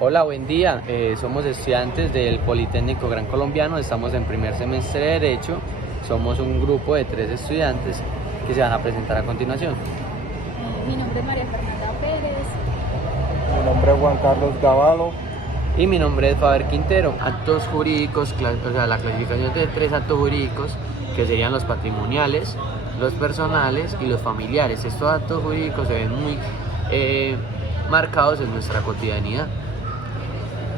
Hola, buen día. Somos estudiantes del Politécnico Gran Colombiano, estamos en primer semestre de Derecho. Somos un grupo de 3 estudiantes que se van a presentar a continuación. Mi nombre es María Fernanda Pérez. Mi nombre es Juan Carlos Gavalo. Y mi nombre es Faber Quintero. Actos jurídicos, la clasificación de 3 actos jurídicos que serían los patrimoniales, los personales y los familiares. Estos actos jurídicos se ven muy marcados en nuestra cotidianidad.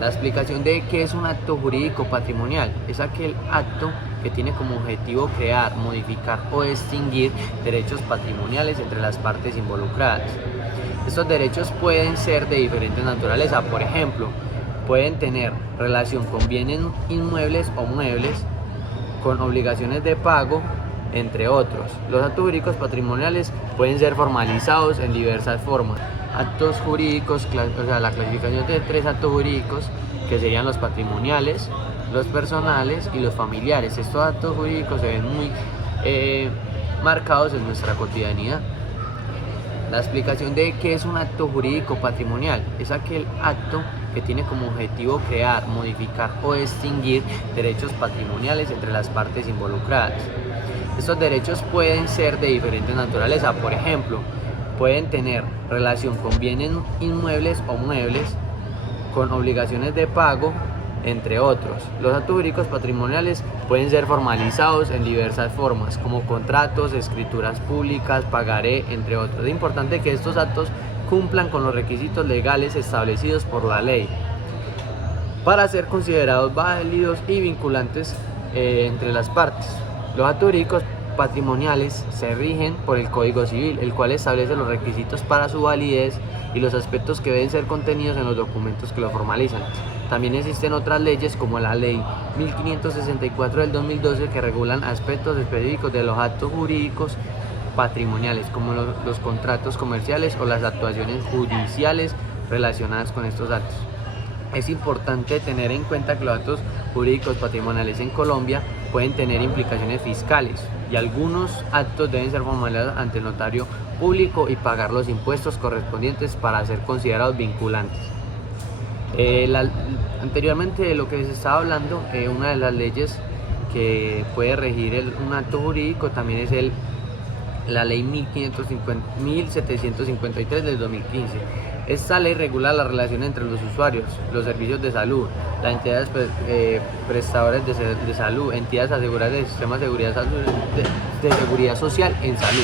La explicación de qué es un acto jurídico patrimonial es aquel acto que tiene como objetivo crear, modificar o extinguir derechos patrimoniales entre las partes involucradas. Estos derechos pueden ser de diferente naturaleza, por ejemplo, pueden tener relación con bienes inmuebles o muebles, con obligaciones de pago, entre otros. Los actos jurídicos patrimoniales pueden ser formalizados en diversas formas. Actos jurídicos, la clasificación de 3 actos jurídicos que serían los patrimoniales, los personales y los familiares. Estos actos jurídicos se ven muy marcados en nuestra cotidianidad. La explicación de qué es un acto jurídico patrimonial es aquel acto que tiene como objetivo crear, modificar o extinguir derechos patrimoniales entre las partes involucradas. Estos derechos pueden ser de diferente naturaleza, por ejemplo, pueden tener relación con bienes inmuebles o muebles, con obligaciones de pago, entre otros. Los actos jurídicos patrimoniales pueden ser formalizados en diversas formas, como contratos, escrituras públicas, pagaré, entre otros. Es importante que estos actos cumplan con los requisitos legales establecidos por la ley para ser considerados válidos y vinculantes entre las partes. Los actos jurídicos patrimoniales se rigen por el Código Civil, el cual establece los requisitos para su validez y los aspectos que deben ser contenidos en los documentos que lo formalizan. También existen otras leyes como la Ley 1564 del 2012 que regulan aspectos específicos de los actos jurídicos patrimoniales, como los contratos comerciales o las actuaciones judiciales relacionadas con estos actos. Es importante tener en cuenta que los actos jurídicos patrimoniales en Colombia pueden tener implicaciones fiscales y algunos actos deben ser formalizados ante el notario público y pagar los impuestos correspondientes para ser considerados vinculantes. Anteriormente de lo que se estaba hablando, una de las leyes que puede regir un acto jurídico también es la Ley 1753 del 2015. Esta ley regula la relación entre los usuarios, los servicios de salud, las entidades prestadoras de salud, entidades aseguradoras del sistema de seguridad social en salud.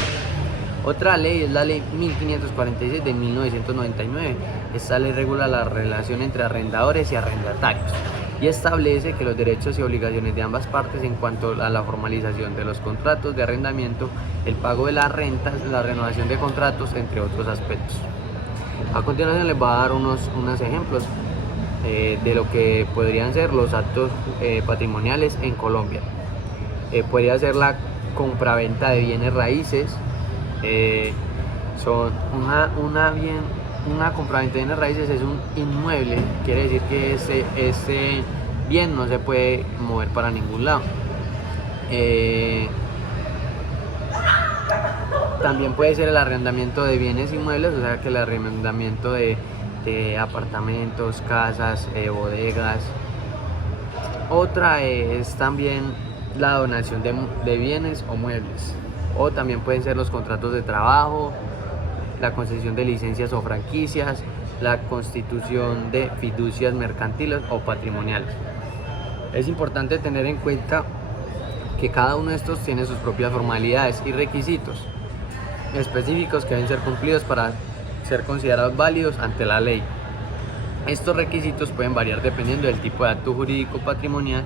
Otra ley es la Ley 1546 de 1999. Esta ley regula la relación entre arrendadores y arrendatarios y establece que los derechos y obligaciones de ambas partes en cuanto a la formalización de los contratos de arrendamiento, el pago de las rentas, la renovación de contratos, entre otros aspectos. A continuación les voy a dar unos ejemplos de lo que podrían ser los actos patrimoniales en Colombia. Podría ser la compraventa de bienes raíces. Una compraventa de bienes raíces es un inmueble, quiere decir que ese bien no se puede mover para ningún lado. También puede ser el arrendamiento de bienes inmuebles, o sea que el arrendamiento de apartamentos, casas, bodegas. Otra es también la donación de bienes o muebles. O también pueden ser los contratos de trabajo, la concesión de licencias o franquicias, la constitución de fiducias mercantiles o patrimoniales. Es importante tener en cuenta que cada uno de estos tiene sus propias formalidades y requisitos específicos que deben ser cumplidos para ser considerados válidos ante la ley. Estos requisitos pueden variar dependiendo del tipo de acto jurídico patrimonial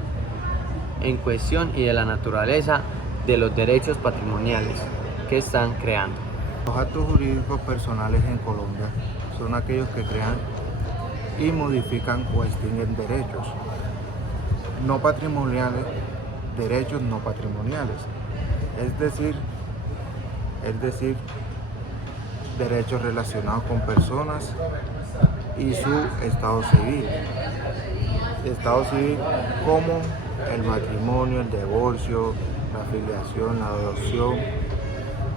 en cuestión y de la naturaleza de los derechos patrimoniales que están creando. Los actos jurídicos personales en Colombia son aquellos que crean y modifican o extinguen derechos no patrimoniales, derechos no patrimoniales, es decir, derechos relacionados con personas y su estado civil. Estado civil como el matrimonio, el divorcio, la filiación, la adopción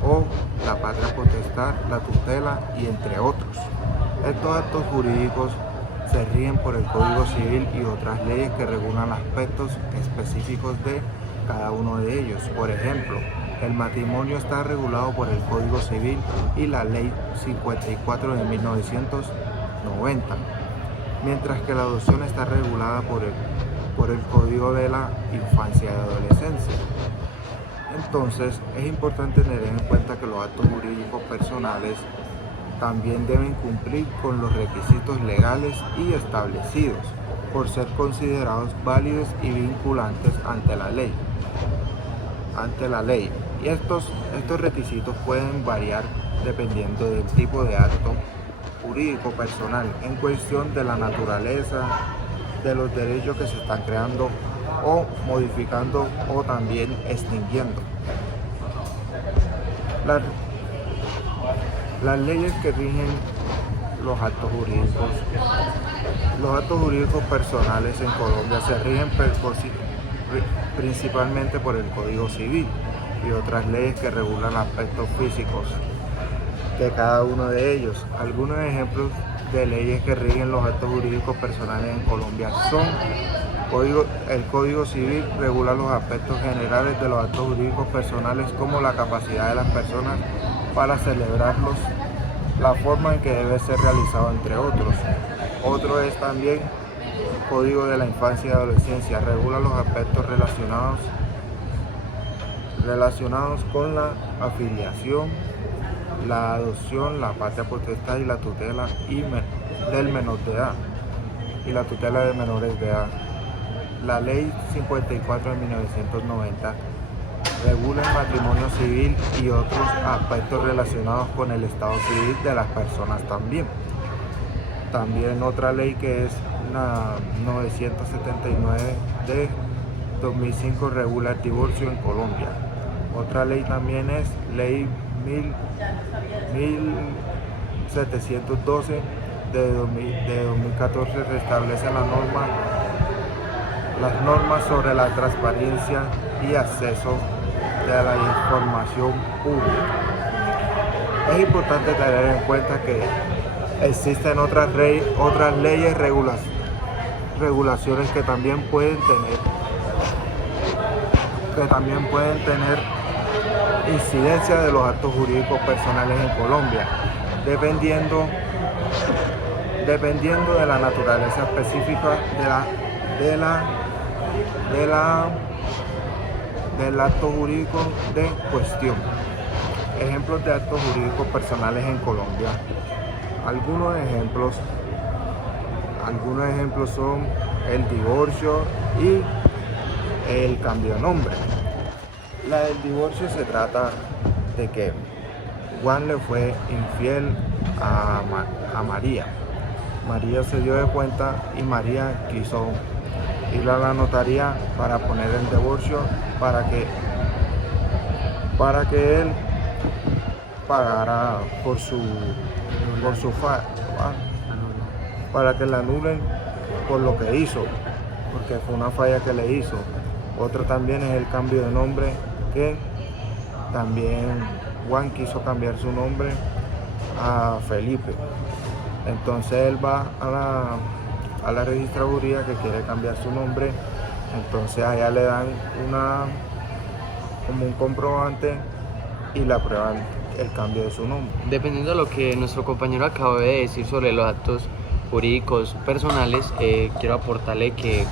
o la patria potestad, la tutela y entre otros. Estos actos jurídicos se rigen por el Código Civil y otras leyes que regulan aspectos específicos de cada uno de ellos. Por ejemplo, el matrimonio está regulado por el Código Civil y la Ley 54 de 1990, mientras que la adopción está regulada por el Código de la Infancia y Adolescencia. Entonces, es importante tener en cuenta que los actos jurídicos personales también deben cumplir con los requisitos legales y establecidos por ser considerados válidos y vinculantes ante la ley. Y estos requisitos pueden variar dependiendo del tipo de acto jurídico personal, en cuestión de la naturaleza, de los derechos que se están creando o modificando o también extinguiendo. Las leyes que rigen los actos jurídicos personales en Colombia se rigen principalmente por el Código Civil y otras leyes que regulan aspectos físicos de cada uno de ellos. Algunos ejemplos de leyes que rigen los actos jurídicos personales en Colombia son: el Código Civil regula los aspectos generales de los actos jurídicos personales, como la capacidad de las personas para celebrarlos, la forma en que debe ser realizado, entre otros. Otro es también Código de la Infancia y Adolescencia, regula los aspectos relacionados con la afiliación, la adopción, la patria potestad y la tutela del menor de edad y la tutela de menores de edad. La Ley 54 de 1990 regula el matrimonio civil y otros aspectos relacionados con el estado civil de las personas también. También otra ley, que es la 979 de 2005, regula el divorcio en Colombia. Otra ley también es Ley 1712 de 2014, restablece las normas sobre la transparencia y acceso de la información pública. Es importante tener en cuenta que existen otras leyes, regulaciones que también pueden tener incidencia de los actos jurídicos personales en Colombia, dependiendo de la naturaleza específica del acto jurídico de cuestión. Ejemplos de actos jurídicos personales en Colombia. Algunos ejemplos son el divorcio y el cambio de nombre. La del divorcio se trata de que Juan le fue infiel a María. María se dio de cuenta y María quiso ir a la notaría para poner el divorcio para que él pagara para que la anulen por lo que hizo, porque fue una falla que le hizo. Otro también es el cambio de nombre, que también Juan quiso cambiar su nombre a Felipe. Entonces él va a la registraduría que quiere cambiar su nombre. Entonces allá le dan como un comprobante y le aprueban el cambio de su nombre. Dependiendo de lo que nuestro compañero acaba de decir sobre los actos jurídicos personales, quiero aportarle que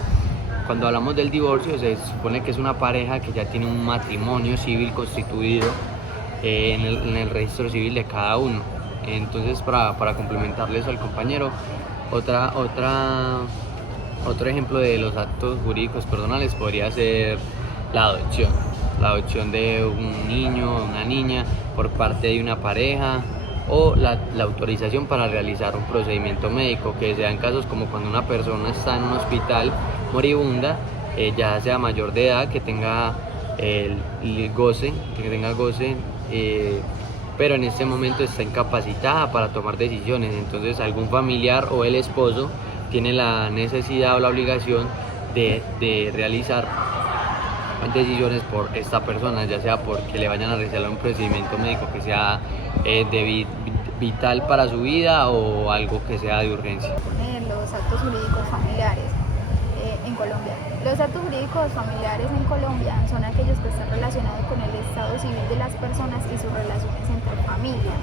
cuando hablamos del divorcio se supone que es una pareja que ya tiene un matrimonio civil constituido en el registro civil de cada uno. Entonces, para complementarle eso al compañero, otro ejemplo de los actos jurídicos personales podría ser la adopción de un niño o una niña por parte de una pareja, o la autorización para realizar un procedimiento médico, que sea en casos como cuando una persona está en un hospital moribunda, ya sea mayor de edad, que tenga goce, pero en este momento está incapacitada para tomar decisiones. Entonces algún familiar o el esposo tiene la necesidad o la obligación de realizar decisiones por esta persona, ya sea porque le vayan a realizar un procedimiento médico que sea vital para su vida o algo que sea de urgencia. Los actos jurídicos familiares en Colombia. Los actos jurídicos familiares en Colombia son aquellos que están relacionados con el estado civil de las personas y sus relaciones entre familia.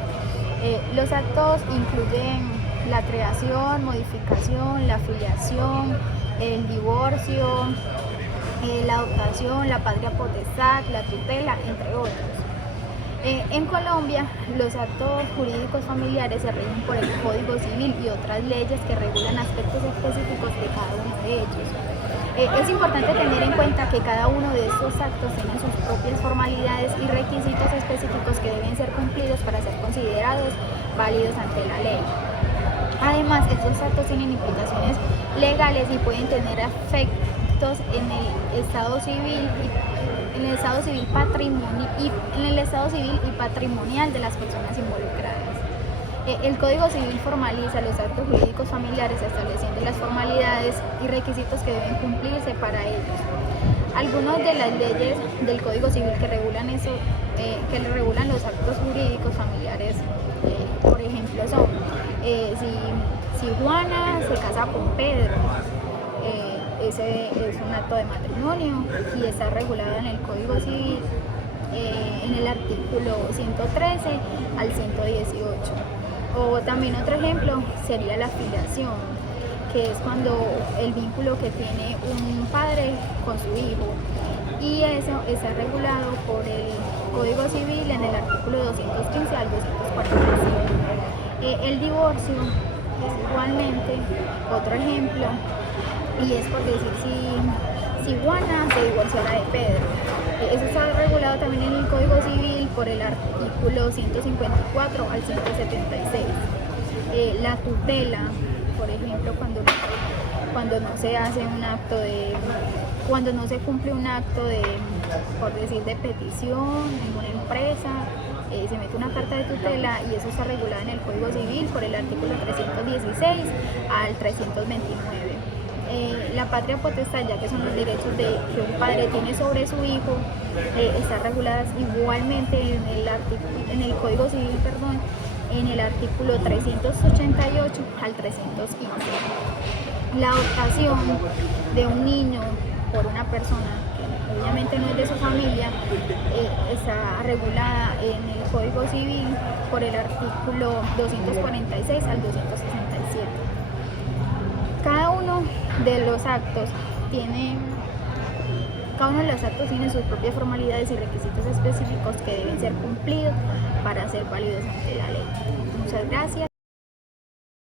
Los actos incluyen la creación, modificación, la filiación, el divorcio, la adoptación, la patria potestad, la tutela, entre otros. En Colombia, los actos jurídicos familiares se rigen por el Código Civil y otras leyes que regulan aspectos específicos de cada uno de ellos. Es importante tener en cuenta que cada uno de estos actos tiene sus propias formalidades y requisitos específicos que deben ser cumplidos para ser considerados válidos ante la ley. Además, estos actos tienen implicaciones legales y pueden tener efectos en el estado civil y patrimonial de las personas involucradas. El Código Civil formaliza los actos jurídicos familiares estableciendo las formalidades y requisitos que deben cumplirse para ellos. Algunas de las leyes del Código Civil que regulan los actos jurídicos familiares, por ejemplo, son si Juana se casa con Pedro, ese es un acto de matrimonio y está regulado en el Código Civil en el artículo 113 al 118. O también otro ejemplo sería la filiación, que es cuando el vínculo que tiene un padre con su hijo, y eso está regulado por el Código Civil en el artículo 215 al 245. El divorcio es igualmente otro ejemplo, y es por decir si Juana se divorciara de Pedro. Eso está regulado también en el Código Civil por el artículo 154 al 176. La tutela, por ejemplo, cuando no se hace un acto cuando no se cumple un acto por decir, de petición en una empresa, se mete una carta de tutela y eso está regulado en el Código Civil por el artículo 316 al 329. La patria potestad, ya que son los derechos que un padre tiene sobre su hijo, están reguladas igualmente en el Código Civil, en el artículo 388 al 315. La adoptación de un niño por una persona que obviamente no es de su familia está regulada en el Código Civil por el artículo 246 al 267. Cada uno de los actos tiene sus propias formalidades y requisitos específicos que deben ser cumplidos para ser válidos ante la ley. Muchas gracias.